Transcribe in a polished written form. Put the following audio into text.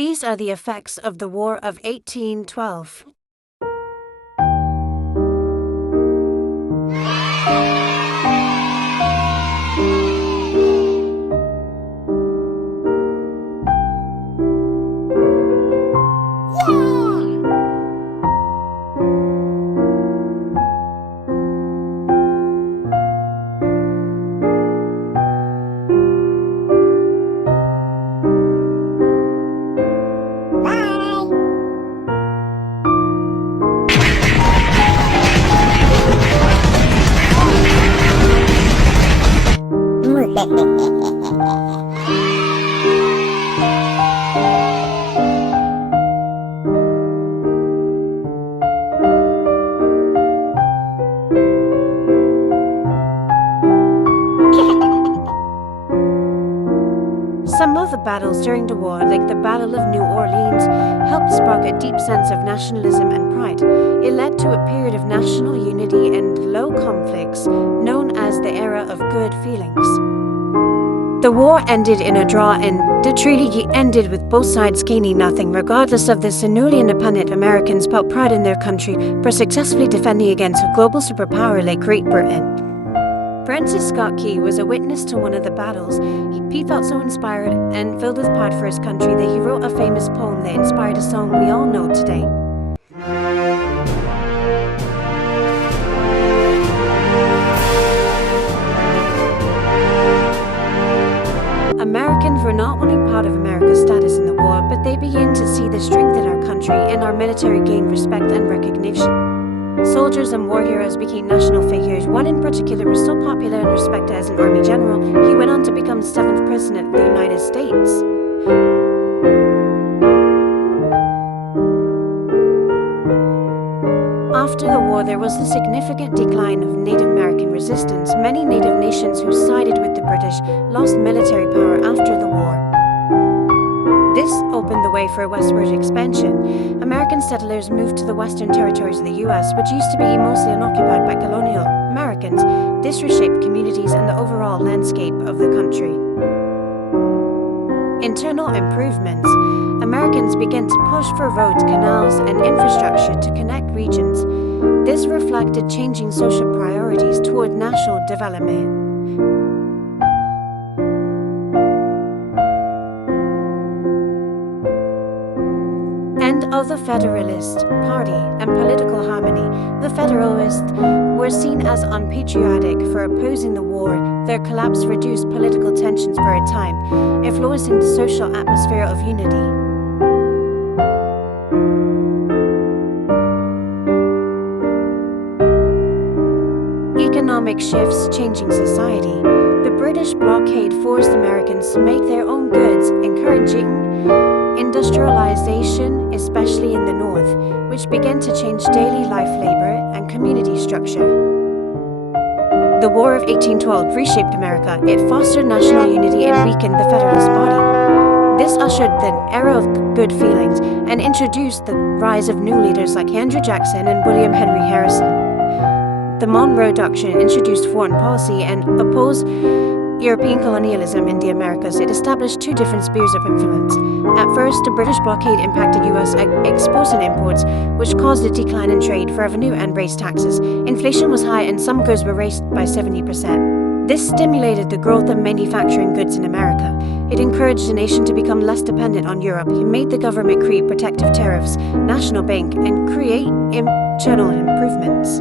These are the effects of the War of 1812. Some of the battles during the war, like the Battle of New Orleans, helped spark a deep sense of nationalism and pride. It led to a period of national unity and low conflicts, known as the Era of Good Feelings. The war ended in a draw, and the treaty ended with both sides gaining nothing. Regardless of this, the newly independent Americans felt pride in their country for successfully defending against a global superpower like Great Britain. Francis Scott Key was a witness to one of the battles. He felt so inspired and filled with pride for his country that he wrote a famous poem that inspired a song we all know today. Americans were not only proud of America's status in the war, but they began to see the strength in our country, and our military gained respect and recognition. Soldiers and war heroes became national figures. One in particular was so popular and respected as an army general, he went on to become the 7th president of the United States. After the war, there was a significant decline of Native American resistance. Many Native nations who sided with the British lost military power after the war. This opened the way for westward expansion. American settlers moved to the western territories of the U.S., which used to be mostly unoccupied by colonial Americans. This reshaped communities and the overall landscape of the country. Internal improvements. Americans began to push for roads, canals, and infrastructure to connect regions. This reflected changing social priorities toward national development. End of the Federalist Party and political harmony. The Federalists were seen as unpatriotic for opposing the war. Their collapse reduced political tensions for a time, influencing the social atmosphere of unity. Economic shifts changing society. The British blockade forced Americans to make their own goods, encouraging industrialization, especially in the North, which began to change daily life, labor, and community structure. The War of 1812 reshaped America. It fostered national unity and weakened the Federalist Party. This ushered the era of good feelings and introduced the rise of new leaders like Andrew Jackson and William Henry Harrison. The Monroe Doctrine introduced foreign policy and opposed European colonialism in the Americas. It established two different spheres of influence. At first, the British blockade impacted U.S. exports and imports, which caused a decline in trade revenue and raised taxes. Inflation was high and some goods were raised by 70%. This stimulated the growth of manufacturing goods in America. It encouraged the nation to become less dependent on Europe. It made the government create protective tariffs, national bank, and create internal improvements.